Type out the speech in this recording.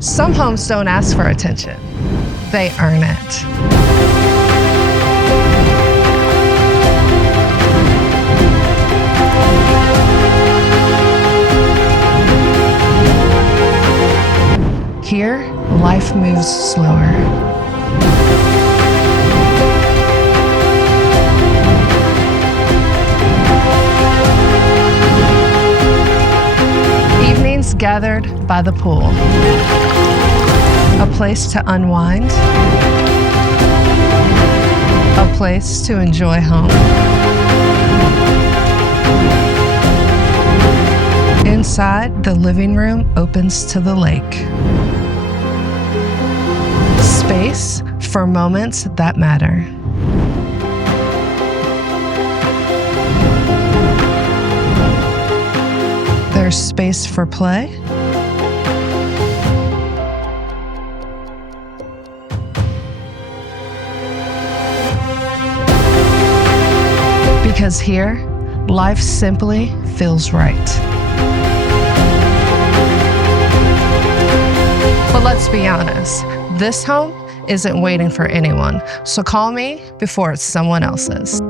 Some homes don't ask for attention, they earn it. Here, life moves slower. Evenings gathered by the pool. A place to unwind. A place to enjoy home. Inside, the living room opens to the lake. Space for moments that matter. There's space for play. Because here, life simply feels right. But let's be honest, this home isn't waiting for anyone, so call me before it's someone else's.